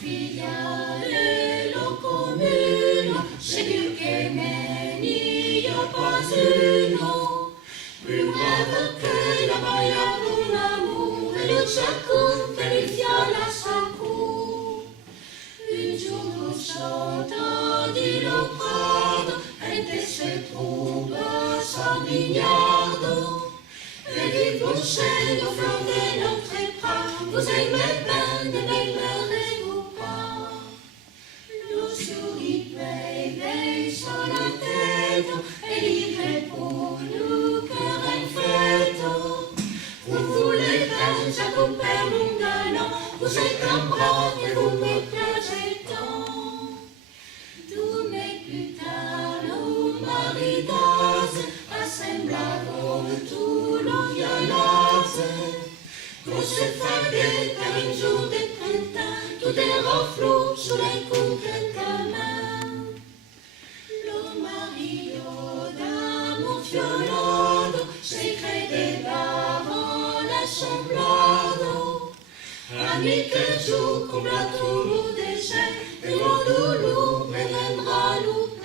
filiale et l'eau commune, chez Dieu qu'aimait, n'y a pas une eau plus brève que la maya pour l'amour et le tchakou qualifia la sacou. Une jour chanta dit le prado, était se trouve sa mignardo, et dit boucher au flanc de notre bras, vous aimez bien de m'aimerez-vous pas? L'eau sourit, veille sur la tête, et livrée pour nous cœur en fête. Vous voulez bien, Jacob Père mon galant, vous êtes un brave et vous me plaisez tant. D'où mais plus tard, nos maridas, assemblavo tout l'en violase. Qu'on se fallait par une jour de printemps, tout est reflou sur les coups de ta main. Lo mario d'amour violado, secret des barons l'assemblado. Amiche giù, con la tu désert, et mon loulou reviendra nous